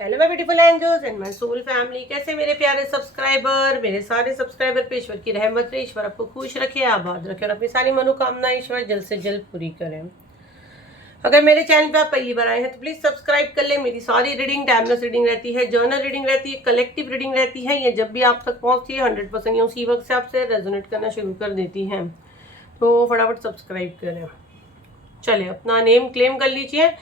Hello my beautiful angels and my soul family. कैसे मेरे प्यारे सब्सक्राइबर, मेरे सारे सब्सक्राइबर पे ईश्वर की रहमत रहे, ईश्वर आपको खुश रखे, आबाद रखे और अपनी सारी मनोकामनाएं ईश्वर जल्द से जल्द पूरी करें। अगर मेरे चैनल पे आप पहली बार आए हैं तो प्लीज सब्सक्राइब कर ले। मेरी सारी रीडिंग टाइमलेस रीडिंग रहती है, जर्नल रीडिंग रहती है, कलेक्टिव रीडिंग रहती है। ये जब भी आप तक पहुंचती है 100% ये उसी वक्त से आपसे रेजोनेट करना शुरू कर देती है। तो फटाफट सब्सक्राइब करें। चलिए अपना नेम क्लेम कर लीजिए।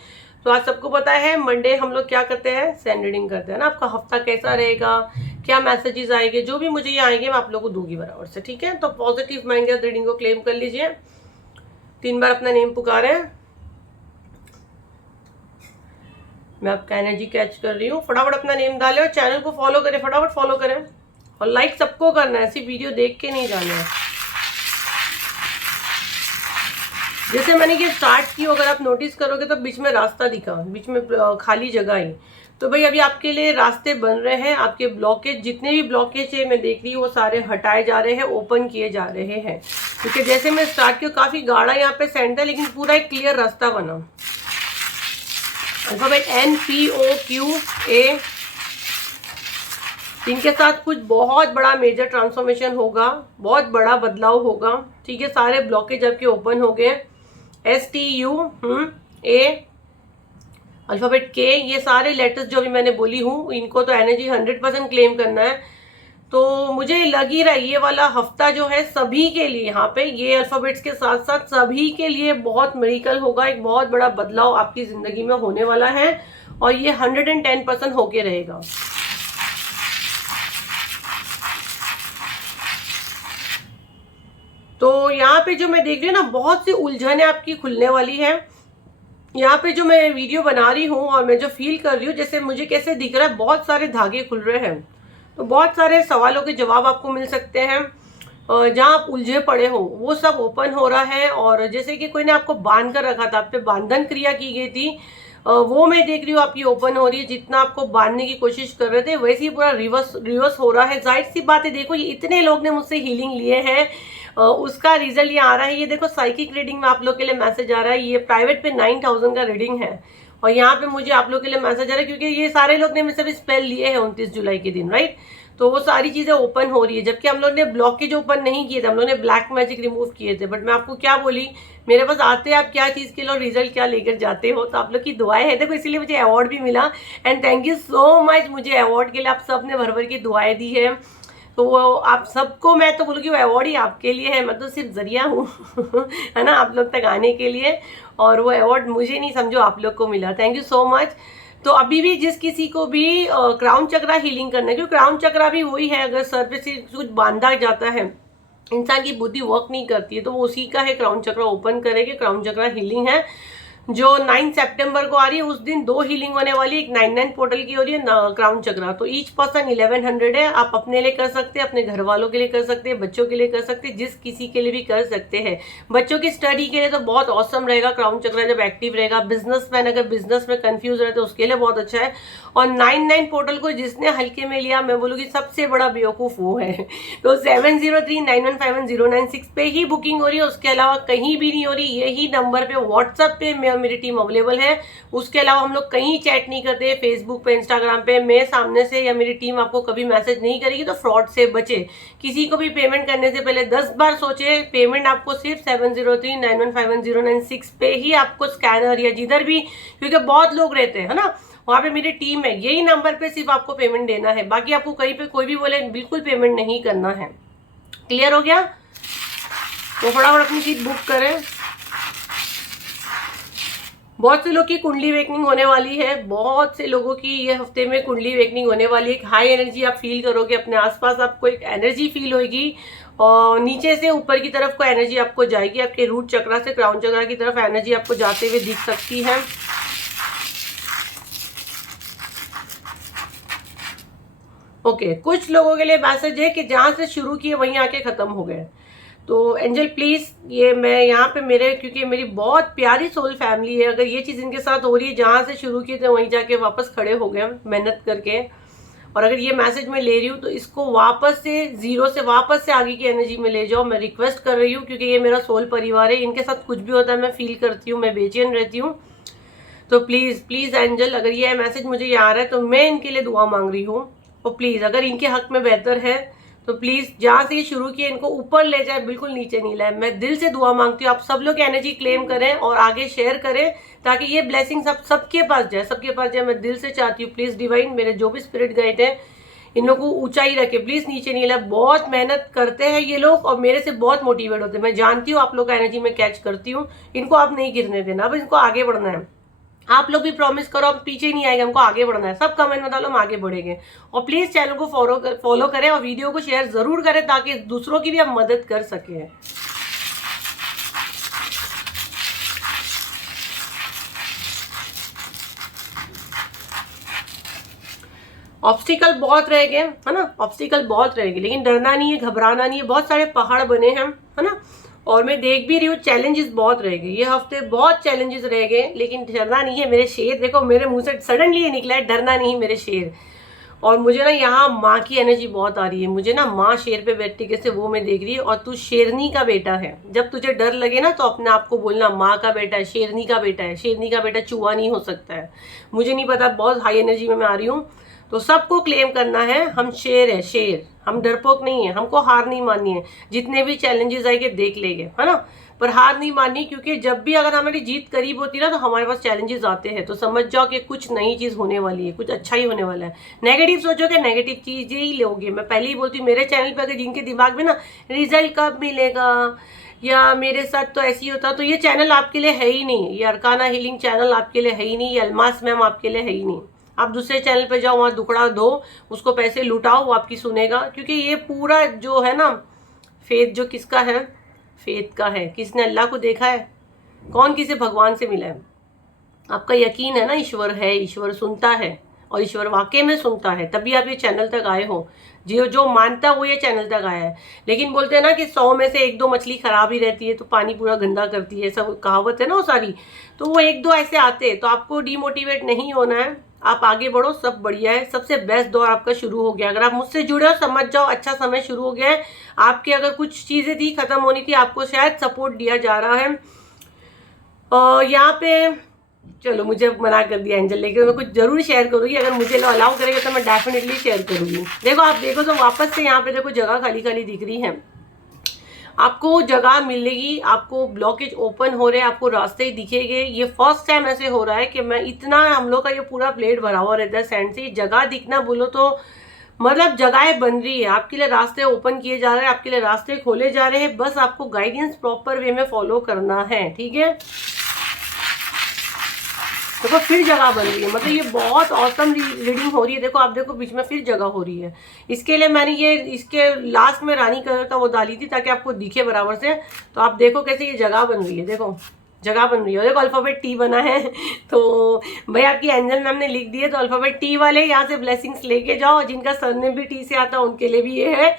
तो आज सबको पता है मंडे हम लोग क्या करते हैं, सैंड रीडिंग करते हैं ना। आपका हफ्ता कैसा रहेगा, क्या मैसेजेस आएंगे, जो भी मुझे ये आएंगे मैं आप लोगों को दूंगी बराबर से, ठीक है। तो पॉजिटिव माइंड के रीडिंग को क्लेम कर लीजिए। 3 बार अपना नेम पुकारे। मैं आपका एनर्जी कैच कर रही हूँ। फटाफट अपना नेम डालें और चैनल को फॉलो करें, फटाफट फॉलो करें और लाइक सबको करना है, ऐसी वीडियो देख के नहीं जाना है। जैसे मैंने ये स्टार्ट की, अगर आप नोटिस करोगे तो बीच में रास्ता दिखा, बीच में खाली जगह ही। तो भाई अभी आपके लिए रास्ते बन रहे हैं। आपके ब्लॉकेज, जितने भी ब्लॉकेज है मैं देख रही हूँ वो सारे हटाए जा रहे हैं, ओपन किए जा रहे हैं। क्योंकि जैसे मैं स्टार्ट किया काफी गाढ़ा यहाँ पे सेंड था, लेकिन पूरा एक क्लियर रास्ता बना। अल्फाबेट NPOQA, इनके साथ कुछ बहुत बड़ा मेजर ट्रांसफॉर्मेशन होगा, बहुत बड़ा बदलाव होगा, ठीक है। सारे ब्लॉकेज आपके ओपन हो गए। STUA, अल्फाबेट K, ये सारे लेटर्स जो भी मैंने बोली हूँ इनको तो एनर्जी 100% क्लेम करना है। तो मुझे लग ही रहा है ये वाला हफ्ता जो है सभी के लिए, यहाँ पे ये अल्फाबेट्स के साथ साथ सभी के लिए बहुत मिरेकल होगा। एक बहुत बड़ा बदलाव आपकी जिंदगी में होने वाला है और ये 110% होके रहेगा। तो यहाँ पे जो मैं देख रही हूँ ना, बहुत सी उलझने आपकी खुलने वाली है। यहाँ पे जो मैं वीडियो बना रही हूँ और मैं जो फील कर रही हूँ, जैसे मुझे कैसे दिख रहा है, बहुत सारे धागे खुल रहे हैं। तो बहुत सारे सवालों के जवाब आपको मिल सकते हैं। जहाँ आप उलझे पड़े हो वो सब ओपन हो रहा है। और जैसे कि कोई ने आपको बांध कर रखा था, आप पे बांधन क्रिया की गई थी, वो मैं देख रही हूँ आपकी ओपन हो रही है। जितना आपको बांधने की कोशिश कर रहे थे वैसे ही पूरा रिवर्स हो रहा है। जाहिर सी बात है, देखो ये इतने लोग ने मुझसे हीलिंग लिए हैं, उसका रिजल्ट ये आ रहा है। ये देखो साइकिक रीडिंग में आप लोग के लिए मैसेज आ रहा है। ये प्राइवेट पे 9000 का रीडिंग है और यहाँ पे मुझे आप लोग के लिए मैसेज आ रहा है क्योंकि ये सारे लोग ने मुझसे भी स्पेल लिए हैं 29 जुलाई के दिन, राइट। तो वो सारी चीजें ओपन हो रही है, जबकि हम लोग ने ब्लॉकेज ओपन नहीं किए थे, हम लोग ने ब्लैक मैजिक रिमूव किए थे। बट मैं आपको क्या बोली, मेरे पास आते हैं आप क्या चीज के लिए और रिजल्ट क्या लेकर जाते हो। तो आप लोग की दुआएं है, देखो इसीलिए मुझे अवार्ड भी मिला। And thank you so much, मुझे अवार्ड के लिए आप सब ने भर भर की दुआएं दी है। तो वो आप सबको मैं तो बोलूँगी वो अवार्ड ही आपके लिए है, मैं तो सिर्फ जरिया हूँ है ना, आप लोग तक आने के लिए। और वो अवार्ड मुझे नहीं, समझो आप लोग को मिला। Thank you so much. तो अभी भी जिस किसी को भी क्राउन चक्रा हीलिंग करना है, क्योंकि क्राउन चक्रा भी वही है, अगर सर पे से कुछ बांधा जाता है, इंसान की बुद्धि वर्क नहीं करती है, तो वो उसी का है। क्राउन चक्रा ओपन करेंगे, क्राउन चक्रा हीलिंग है जो 9 सितंबर को आ रही है। उस दिन 2 हीलिंग होने वाली है, एक 99 पोर्टल की हो रही है क्राउन चक्रा। तो ईच पर्सन 1100 है। आप अपने लिए कर सकते हैं, अपने घर वालों के लिए कर सकते हैं, बच्चों के लिए कर सकते हैं, जिस किसी के लिए भी कर सकते हैं। बच्चों की स्टडी के लिए तो बहुत औसम रहेगा क्राउन चक्रा जब एक्टिव रहेगा। बिजनेसमैन अगर बिजनेस में कंफ्यूज रहे तो उसके लिए बहुत अच्छा है। और 99 पोर्टल को जिसने हल्के में लिया, मैं बोलूँगी सबसे बड़ा बेवकूफ वो है। तो 7039151096 पे ही बुकिंग हो रही है, उसके अलावा कहीं भी नहीं हो रही। यही नंबर पे व्हाट्सएप पे मैं और मेरी टीम अवेलेबल है। उसके अलावा हम लोग कहीं चैट नहीं करते, फेसबुक पे, इंस्टाग्राम पे। मैं सामने से या मेरी टीम आपको कभी मैसेज नहीं करेगी, तो फ्रॉड से बचे। किसी को भी पेमेंट करने से पहले 10 बार सोचे। पेमेंट आपको सिर्फ 7039151096 पे ही आपको स्कैनर या जिधर भी, क्योंकि बहुत लोग रहते हैं ना वहां पे, मेरी टीम है, यही नंबर पे सिर्फ आपको पेमेंट देना है। बाकी आपको कहीं पे कोई भी बोले बिल्कुल पेमेंट नहीं करना है। क्लियर हो गया? तो फटाफट अपनी सीट बुक करें। बहुत से लोग की कुंडली वेकनिंग होने वाली है, बहुत से लोगों की ये हफ्ते में कुंडली वेकनिंग होने वाली है। एक हाई एनर्जी आप फील करोगे अपने आसपास, आपको एक एनर्जी फील होगी और नीचे से ऊपर की तरफ को एनर्जी आपको जाएगी। आपके रूट चक्रा से क्राउन चक्रा की तरफ एनर्जी आपको जाते हुए दिख सकती है। ओके, कुछ लोगों के लिए मैसेज है कि जहां से शुरू किए वहीं आके खत्म हो गए। तो एंजल प्लीज, ये मैं यहाँ पे मेरे, क्योंकि मेरी बहुत प्यारी सोल फैमिली है, अगर ये चीज इनके साथ हो रही है, जहां से शुरू किए थे वहीं जाके वापस खड़े हो गए मेहनत करके, और अगर ये मैसेज मैं ले रही हूँ तो इसको वापस से जीरो से वापस से आगे की एनर्जी में ले जाओ। मैं रिक्वेस्ट कर रही हूँ क्योंकि ये मेरा सोल परिवार है, इनके साथ कुछ भी होता है मैं फील करती हूँ, मैं बेचैन रहती हूँ। तो प्लीज़ प्लीज़ एंजल, अगर ये मैसेज मुझे ये आ रहा है तो मैं इनके लिए दुआ मांग रही हूँ। और प्लीज़ अगर इनके हक में बेहतर है तो प्लीज़ जहाँ से ये शुरू किए इनको ऊपर ले जाए, बिल्कुल नीचे नहीं लाए। मैं दिल से दुआ मांगती हूँ आप सब लोग एनर्जी क्लेम करें और आगे शेयर करें ताकि ये ब्लेसिंग सबके पास जाए, सबके पास जाए। मैं दिल से चाहती हूँ प्लीज़ डिवाइन, मेरे जो भी स्पिरिट गाइड हैं इन लोगों को ऊंचाई रखे, प्लीज नीचे नहीं लाए। बहुत मेहनत करते हैं ये लोग और मेरे से बहुत मोटिवेट होते हैं। मैं जानती हूँ आप लोग का एनर्जी में कैच करती हूँ। इनको आप नहीं गिरने देना, अब इनको आगे बढ़ना है। आप लोग भी प्रॉमिस करो अब पीछे नहीं आएगा, हमको आगे बढ़ना है। सब कमेंट में डालो, हम आगे बढ़ेंगे। और प्लीज चैनल को फॉलो करें और वीडियो को शेयर जरूर करें ताकि दूसरों की भी हम मदद कर सकें। ऑब्स्टिकल बहुत रह गए, है ना, ऑब्स्टिकल बहुत रह गए, लेकिन डरना नहीं है, घबराना नहीं है। बहुत सारे पहाड़ बने हैं, है ना। और मैं देख भी रही हूँ चैलेंजेस बहुत रह गए, ये हफ्ते बहुत चैलेंजेस रह गए, लेकिन डरना नहीं है मेरे शेर। देखो मेरे मुंह से सडनली ये निकला है, डरना नहीं मेरे शेर। और मुझे ना यहाँ माँ की एनर्जी बहुत आ रही है, मुझे ना माँ शेर पे बैठती कैसे वो मैं देख रही हूँ। और तू शेरनी का बेटा है, जब तुझे डर लगे ना तो अपने आप को बोलना माँ का बेटा है, शेरनी का बेटा है। शेरनी का बेटा चूहा नहीं हो सकता है। मुझे नहीं पता, बहुत हाई एनर्जी में मैं आ रही हूँ। तो सबको क्लेम करना है, हम शेर है, शेर। हम डरपोक नहीं है, हमको हार नहीं माननी है। जितने भी चैलेंजेस आएंगे देख लेंगे, है ना, पर हार नहीं माननी, क्योंकि जब भी अगर हमारी जीत करीब होती है ना तो हमारे पास चैलेंजेस आते हैं। तो समझ जाओ कि कुछ नई चीज होने वाली है, कुछ अच्छा ही होने वाला है। नेगेटिव सोचोगे नेगेटिव चीजें ही लोगे। मैं पहले ही बोलती हूँ, मेरे चैनल पे अगर जिनके दिमाग में ना रिजल्ट कब मिलेगा या मेरे साथ तो ऐसे ही होता, तो ये चैनल आपके लिए है ही नहीं। ये अरकाना हीलिंग चैनल आपके लिए है ही नहीं। ये अलमास मैम आपके लिए है ही नहीं। आप दूसरे चैनल पे जाओ, वहां दुखड़ा दो, उसको पैसे लुटाओ, वो आपकी सुनेगा। क्योंकि ये पूरा जो है ना, फेथ जो किसका है, फेथ का है। किसने अल्लाह को देखा है? कौन किसे भगवान से मिला है? आपका यकीन है ना ईश्वर है, ईश्वर सुनता है और ईश्वर वाकई में सुनता है, तभी आप ये चैनल तक आए हो। जो मानता है वो ये चैनल तक आया है। लेकिन बोलते हैं ना कि 100 में से 1-2 मछली खराब ही रहती है तो पानी पूरा गंदा करती है, सब कहावत है ना वो सारी। तो वो 1-2 ऐसे आते हैं, तो आपको डिमोटिवेट नहीं होना है, आप आगे बढ़ो, सब बढ़िया है। सबसे बेस्ट दौर आपका शुरू हो गया। अगर आप मुझसे जुड़े हो समझ जाओ अच्छा समय शुरू हो गया है। आपकी अगर कुछ चीजें थी खत्म होनी थी, आपको शायद सपोर्ट दिया जा रहा है। और यहाँ पे चलो मुझे मना कर दिया एंजल, लेकिन मैं कुछ जरूर शेयर करूंगी। अगर मुझे अलाउ करेगा तो मैं डेफिनेटली शेयर करूंगी। देखो आप देखो तो वापस से यहाँ पे देखो जगह खाली खाली दिख रही है। आपको जगह मिलेगी, आपको ब्लॉकेज ओपन हो रहे हैं, आपको रास्ते ही दिखेंगे। ये फर्स्ट टाइम ऐसे हो रहा है कि मैं इतना, हम लोग का ये पूरा प्लेट भरा हुआ रहता है सैंड से। जगह दिखना बोलो तो मतलब जगहें बन रही है, आपके लिए रास्ते ओपन किए जा रहे हैं, आपके लिए रास्ते खोले जा रहे हैं। बस आपको गाइडेंस प्रॉपर वे में फॉलो करना है, ठीक है। देखो फिर जगह बन रही है, मतलब ये बहुत औसम रीडिंग हो रही है। देखो आप देखो बीच में फिर जगह हो रही है। इसके लिए मैंने ये इसके लास्ट में रानी कलर का वो डाली थी ताकि आपको दिखे बराबर से। तो आप देखो कैसे ये जगह बन रही है, देखो जगह बन रही है। देखो अल्फाबेट टी बना है। तो भाई आपकी एंजल मैम ने लिख दी है, तो अल्फाबेट टी वाले यहाँ से ब्लेसिंग्स लेके जाओ। जिनका सरनेम भी टी से आता है उनके लिए भी ये है।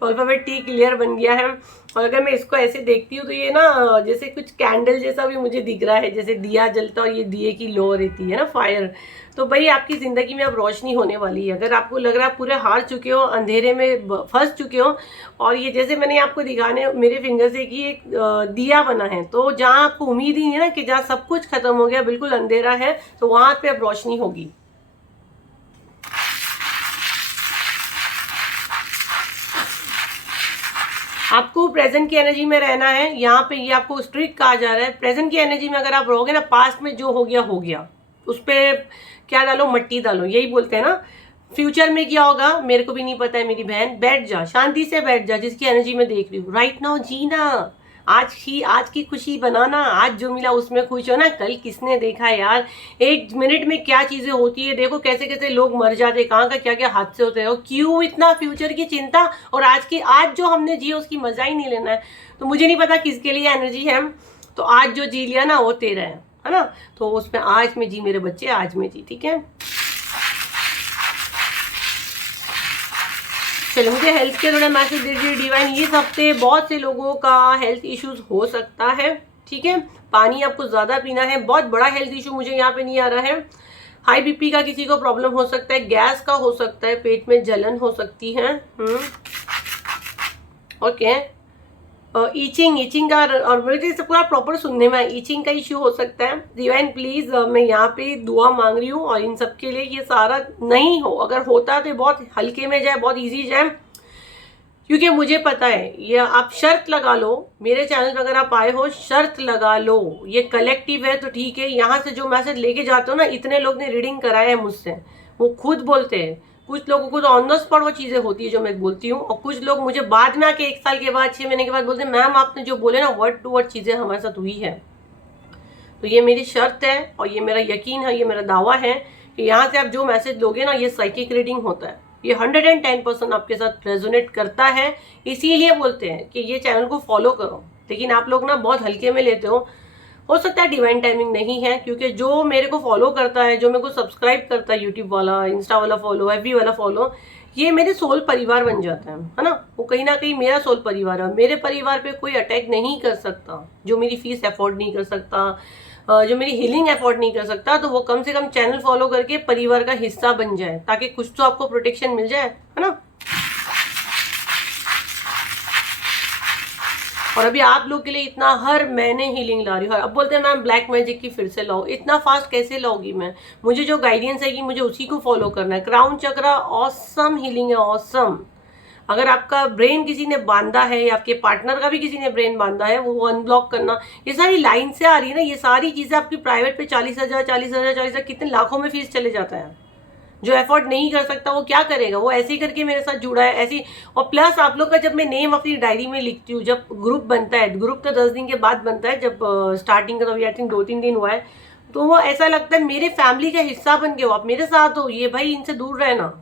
तो अल्फाबेट टी क्लियर बन गया है। और अगर मैं इसको ऐसे देखती हूँ तो ये ना जैसे कुछ कैंडल जैसा भी मुझे दिख रहा है, जैसे दिया जलता और ये दिए की लो रहती है ना, फायर। तो भाई आपकी जिंदगी में अब रोशनी होने वाली है। अगर आपको लग रहा है पूरे हार चुके हो, अंधेरे में फंस चुके हो, और ये जैसे मैंने आपको दिखाने मेरे फिंगर से कि एक दिया बना है, तो जहाँ आपको उम्मीद ही नहीं है ना कि जहाँ सब कुछ खत्म हो गया, बिल्कुल अंधेरा है, तो वहां पे अब रोशनी होगी। आपको प्रेजेंट की एनर्जी में रहना है। यहाँ पे ये आपको स्ट्रिक्ट कहा जा रहा है। प्रेजेंट की एनर्जी में अगर आप रहोगे ना, पास्ट में जो हो गया, उस पर क्या डालो, मट्टी डालो, यही बोलते हैं ना। फ्यूचर में क्या होगा मेरे को भी नहीं पता है मेरी बहन। बैठ जा, शांति से बैठ जा, जिसकी एनर्जी में देख रही हूँ राइट नाउ। जीना आज की खुशी बनाना, आज जो मिला उसमें खुश हो ना। कल किसने देखा यार 1 मिनट में क्या चीजें होती है। देखो कैसे कैसे लोग मर जाते, कहाँ का क्या क्या हादसे होते हैं। क्यों इतना फ्यूचर की चिंता, और आज जो हमने जी उसकी मजा ही नहीं लेना है। तो मुझे नहीं पता किसके लिए एनर्जी है। तो आज जो जी लिया ना वो तेरा है ना। तो उसमें आज में जी मेरे बच्चे, आज में जी, ठीक है। चलो मुझे हेल्थ के थोड़ा मैसेज दे दीजिए डिवाइन। इस हफ्ते बहुत से लोगों का हेल्थ इश्यूज हो सकता है, ठीक है। पानी आपको ज्यादा पीना है। बहुत बड़ा हेल्थ इशू मुझे यहाँ पे नहीं आ रहा है। हाई बीपी का किसी को प्रॉब्लम हो सकता है, गैस का हो सकता है, पेट में जलन हो सकती है। ओके ईचिंग का, और मुझे इसे पूरा प्रॉपर सुनने में ईचिंग का इश्यू हो सकता है। डिवाइन प्लीज, मैं यहाँ पे दुआ मांग रही हूँ और इन सब के लिए ये सारा नहीं हो, अगर होता है तो बहुत हल्के में जाए, बहुत इजी जाए, क्योंकि मुझे पता है ये आप शर्त लगा लो, मेरे चैनल पर अगर आप आए हो शर्त लगा लो, ये कलेक्टिव है तो ठीक है। यहाँ से जो मैसेज लेके जाते हो ना, इतने लोग ने रीडिंग कराया है मुझसे, वो खुद बोलते हैं, कुछ लोगों को तो ऑन द स्पॉट वो चीजें होती है जो मैं बोलती हूँ, और कुछ लोग मुझे बाद में आके 1 साल के बाद 6 महीने के बाद बोलते हैं मैम आपने जो बोले ना वर्ड टू वर्ड चीजें हमारे साथ हुई है। तो ये मेरी शर्त है और ये मेरा यकीन है, ये मेरा दावा है कि यहाँ से आप जो मैसेज लोगे ना, ये साइकिक रीडिंग होता है, ये 110% आपके साथ रेजोनेट करता है। इसीलिए बोलते हैं कि ये चैनल को फॉलो करो, लेकिन आप लोग ना बहुत हल्के में लेते हो सकता है डिवाइन टाइमिंग नहीं है, क्योंकि जो मेरे को फॉलो करता है, जो मेरे को सब्सक्राइब करता है, यूट्यूब वाला, इंस्टा वाला फॉलो, एफबी वाला फॉलो, ये मेरे सोल परिवार बन जाता है ना, वो कहीं ना कहीं मेरा सोल परिवार है। मेरे परिवार पे कोई अटैक नहीं कर सकता जो मेरी फीस अफोर्ड नहीं कर सकता, जो मेरी हीलिंग अफोर्ड नहीं कर सकता, तो वो कम से कम चैनल फॉलो करके परिवार का हिस्सा बन जाए, ताकि कुछ तो आपको प्रोटेक्शन मिल जाए, है ना। और अभी आप लोग के लिए इतना हर महीने हीलिंग ला रही हूँ। अब बोलते हैं मैम ब्लैक मैजिक की फिर से लाओ, इतना फास्ट कैसे लाओगी? मैं, मुझे जो गाइडेंस है कि मुझे उसी को फॉलो करना है। क्राउन चक्रा ऑसम हीलिंग है, ऑसम। अगर आपका ब्रेन किसी ने बांधा है या आपके पार्टनर का भी किसी ने ब्रेन बांधा है, वो अनब्लॉक करना, ये सारी लाइन से आ रही है ना, ये सारी चीजें आपकी प्राइवेट पे 40,000 कितने लाखों में फीस चले जाता है। जो एफोर्ड नहीं कर सकता वो क्या करेगा? वो ऐसे ही करके मेरे साथ जुड़ा है ऐसी। और प्लस आप लोग का जब मैं नेम अपनी डायरी में लिखती हूँ, जब ग्रुप बनता है, ग्रुप तो 10 दिन के बाद बनता है, जब स्टार्टिंग का तो आई थिंक 2-3 दिन हुआ है, तो वो ऐसा लगता है मेरे फैमिली का हिस्सा बन के हो, आप मेरे साथ हो, ये भाई इनसे दूर रहना,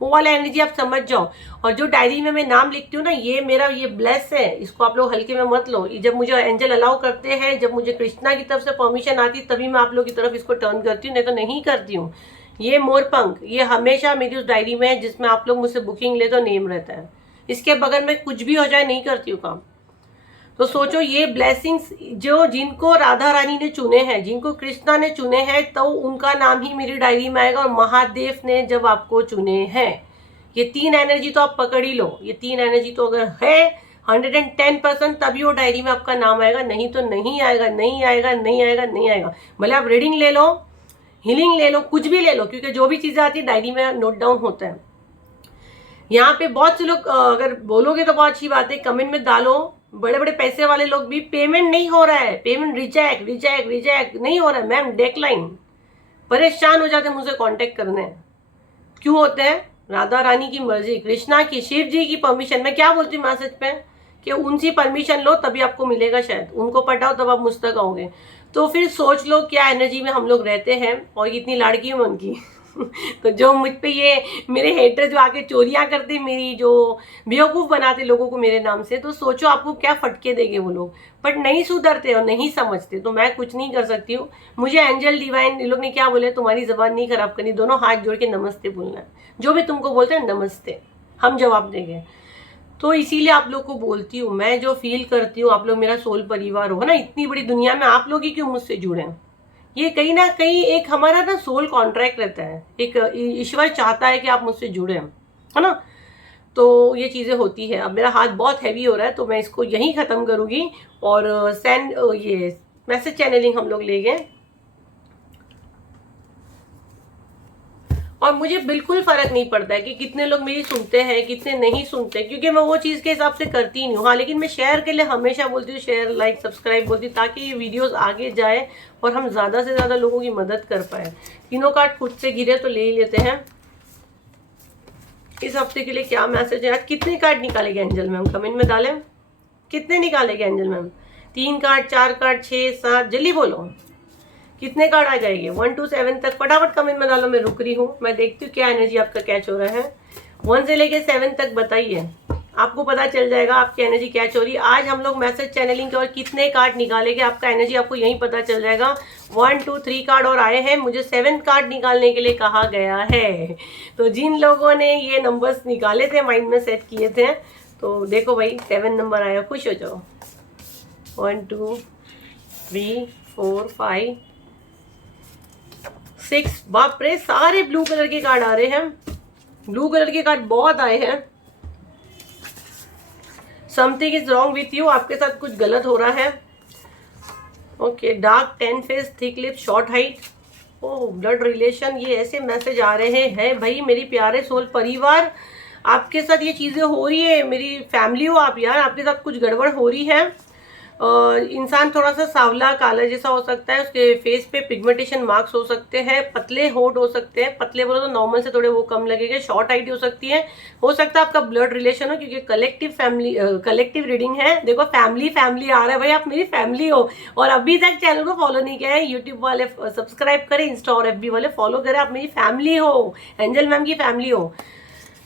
वो वाला एनर्जी आप समझ जाओ। और जो डायरी में मैं नाम लिखती हूँ ना, ये मेरा ये ब्लेस है, इसको आप लोग हल्के में मत लो। जब मुझे एंजल अलाउ करते हैं, जब मुझे कृष्णा की तरफ से परमिशन आती, तभी मैं आप लोग की तरफ इसको टर्न करती हूँ, नहीं तो नहीं करती हूँ। ये मोरपंख, ये हमेशा मेरी उस डायरी में है जिसमें आप लोग मुझसे बुकिंग ले तो नेम रहता है। इसके बगैर में कुछ भी हो जाए नहीं करती हूँ काम। तो सोचो ये ब्लेसिंग्स जो जिनको राधा रानी ने चुने हैं, जिनको कृष्णा ने चुने हैं, तो उनका नाम ही मेरी डायरी में आएगा। और महादेव ने जब आपको चुने हैं, ये 3 एनर्जी तो आप पकड़ ही लो, ये 3 एनर्जी तो अगर है 110%, तभी वो डायरी में आपका नाम आएगा, नहीं तो नहीं आएगा, नहीं आएगा, नहीं आएगा, नहीं आएगा। भले आप रीडिंग ले लो, हीलिंग ले लो, कुछ भी ले लो, क्योंकि जो भी चीजें आती है डायरी में नोट डाउन होता है। यहाँ पे बहुत से लोग अगर बोलोगे तो बहुत अच्छी बात है, कमेंट में डालो, बड़े बड़े पैसे वाले लोग भी, पेमेंट नहीं हो रहा है, पेमेंट रिजेक्ट रिजेक्ट रिजेक्ट नहीं हो रहा है मैम, डेक्लाइन, परेशान हो जाते हैं मुझसे कांटेक्ट करने। क्यों होते हैं? राधा रानी की मर्जी, कृष्णा की, शिव जी की परमिशन। मैं क्या बोलती हूँ मैसेज पे कि उनकी परमिशन लो तभी आपको मिलेगा, शायद उनको पटाओ तब आप मुझ तक आओगे। तो फिर सोच लो क्या एनर्जी में हम लोग रहते हैं, और इतनी लाड़की हूँ उनकी तो जो मुझ पे ये मेरे हेटर जो आके चोरियां करते, मेरी जो बेवकूफ बनाते लोगों को मेरे नाम से, तो सोचो आपको क्या फटके देंगे वो लोग। बट नहीं सुधरते और नहीं समझते, तो मैं कुछ नहीं कर सकती हूँ। मुझे एंजल डिवाइन ये लोग ने क्या बोले, तुम्हारी जबान नहीं खराब करनी, दोनों हाथ जोड़ के नमस्ते बोलना है, जो भी तुमको बोलते हैं नमस्ते, हम जवाब देंगे। तो इसीलिए आप लोग को बोलती हूँ, मैं जो फील करती हूँ, आप लोग मेरा सोल परिवार हो ना, इतनी बड़ी दुनिया में आप लोग ही क्यों मुझसे जुड़े हैं? ये कहीं ना कहीं एक हमारा ना सोल कॉन्ट्रैक्ट रहता है, एक ईश्वर चाहता है कि आप मुझसे जुड़े, है ना। तो ये चीजें होती है। अब मेरा हाथ बहुत हैवी हो रहा है, तो मैं इसको यहीं खत्म करूंगी। और ये मैसेज चैनलिंग हम लोग ले गए, और मुझे बिल्कुल फर्क नहीं पड़ता है कि कितने लोग मेरी सुनते हैं कितने नहीं सुनते, क्योंकि मैं वो चीज़ के हिसाब से करती नहीं हूँ। हाँ, लेकिन मैं शेयर के लिए हमेशा बोलती हूँ, शेयर लाइक सब्सक्राइब बोलती हूँ, ताकि ये वीडियोस आगे जाए और हम ज़्यादा से ज़्यादा लोगों की मदद कर पाए। तीनों कार्ड खुद से गिरे तो ले ही लेते हैं। इस हफ्ते के लिए क्या मैसेज है? आज कितने कार्ड निकालेंगे एंजल मैम? कमेंट में डालें, कितने निकालेंगे एंजल मैम? 3 कार्ड, 4 कार्ड, 6, 7, जल्दी बोलो कितने कार्ड आ जाएंगे? 1 to 7 तक फटाफट कमेंट में डालो। मैं रुक रही हूँ, मैं देखती हूँ क्या एनर्जी आपका कैच हो रहा है। 1 से लेके 7 तक बताइए, आपको पता चल जाएगा आपकी एनर्जी कैच हो रही है। आज हम लोग मैसेज चैनलिंग के और कितने कार्ड निकालेंगे, आपका एनर्जी आपको यहीं पता चल जाएगा। 1 2 3 कार्ड और आए हैं, मुझे 7 कार्ड निकालने के लिए कहा गया है। तो जिन लोगों ने ये नंबर्स निकाले थे, माइंड में सेट किए थे, तो देखो भाई 7 नंबर आया, खुश हो जाओ। 1 2 3 4 5 6, बाप रे सारे ब्लू कलर के कार्ड आ रहे हैं। ब्लू कलर के कार्ड बहुत आए हैं। Something is wrong with you, आपके साथ कुछ गलत हो रहा है। Okay, dark 10 face, thick lip, short height, oh blood relation, ये ऐसे मैसेज आ रहे हैं भाई मेरी प्यारे सोल परिवार, आपके साथ ये चीज़ें हो रही है, मेरी फैमिली हो आप यार, आपके साथ कुछ गड़बड़ हो रही है। इंसान थोड़ा सा सांवला काला जैसा हो सकता है, उसके फेस पे पिगमेंटेशन मार्क्स हो सकते हैं, पतले होंठ हो सकते हैं, पतले बोलो तो नॉर्मल से थोड़े वो कम लगेंगे, शॉर्ट हाइट हो सकती है, हो सकता है आपका ब्लड रिलेशन हो, क्योंकि कलेक्टिव रीडिंग है। देखो फैमिली आ रहा है भाई, आप मेरी फैमिली हो और अभी तक चैनल को फॉलो नहीं किया है, यूट्यूब वाले सब्सक्राइब करें, इंस्टा और FB वाले फॉलो करें, आप मेरी फैमिली हो, एंजल मैम की फैमिली हो।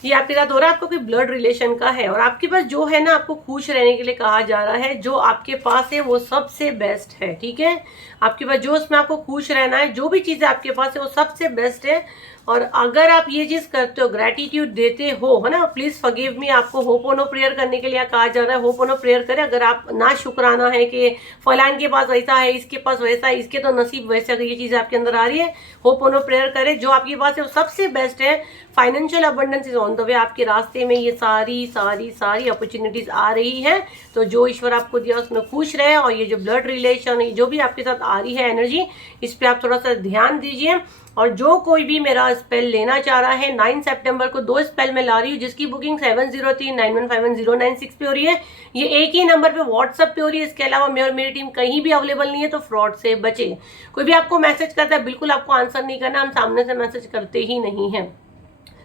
ये आपके साथ हो रहा है, आपको कोई ब्लड रिलेशन का है और आपके पास जो है ना, आपको खुश रहने के लिए कहा जा रहा है, जो आपके पास है वो सबसे बेस्ट है, ठीक है। आपके पास जो उसमें आपको खुश रहना है, जो भी चीज़ आपके पास है वो सबसे बेस्ट है। और अगर आप ये चीज़ करते हो, ग्रैटिट्यूड देते हो, है ना, प्लीज़ फॉरगिव मी, आपको होपोनो प्रेयर करने के लिए कहा जा रहा है, होपोनो प्रेयर करें। अगर आप ना शुक्राना है कि फलान के पास वैसा है, इसके पास वैसा है, इसके तो नसीब वैसे, अगर ये चीज़ आपके अंदर आ रही है, होपोनो प्रेयर करें, जो आपके पास है वो सबसे बेस्ट है। Financial abundance is on the way, आपके रास्ते में ये सारी अपॉर्चुनिटीज आ रही है। तो जो ईश्वर आपको दिया उसमें खुश रहे, और ये जो ब्लड रिलेशन, जो भी आपके साथ आ रही है एनर्जी, इस पर आप थोड़ा सा ध्यान दीजिए। और जो कोई भी मेरा स्पेल लेना चाह रहा है, 9 सितंबर को 2 स्पेल में ला रही हूँ, जिसकी बुकिंग 7039151096 पे हो रही है, ये एक ही नंबर पे व्हाट्सएप पे हो रही है। इसके अलावा मैं और मेरी टीम कहीं भी अवेलेबल नहीं है, तो फ्रॉड से बचे। कोई भी आपको मैसेज करता है, बिल्कुल आपको आंसर नहीं करना, हम सामने से मैसेज करते ही नहीं है।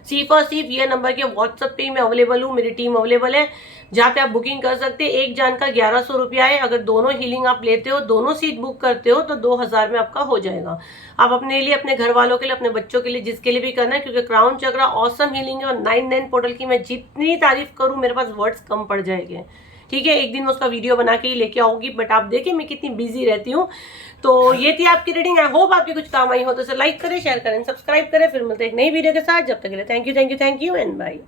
सिर्फ और सिर्फ ये नंबर के व्हाट्सएप पे ही मैं अवेलेबल हूँ, मेरी टीम अवेलेबल है, जहाँ पे आप बुकिंग कर सकते हैं। एक जान का 1100 रुपया है, अगर दोनों हीलिंग आप लेते हो, दोनों सीट बुक करते हो, तो 2000 में आपका हो जाएगा। आप अपने लिए, अपने घर वालों के लिए, अपने बच्चों के लिए, जिसके लिए भी करना है, क्योंकि क्राउन चक्रा ऑसम हीलिंग है, और 99 पोर्टल की मैं जितनी तारीफ करूँ मेरे पास वर्ड्स कम पड़ जाएंगे, ठीक है। एक दिन मैं उसका वीडियो बना के ही लेके आऊंगी, बट आप देखिए मैं कितनी बिजी रहती हूँ। तो ये थी आपकी रीडिंग, आई होप आपके कुछ काम आई हो, तो इसे लाइक करें, शेयर करें, सब्सक्राइब करें। फिर मिलते हैं एक नई वीडियो के साथ, जब तक के लिए थैंक यू एंड बाय।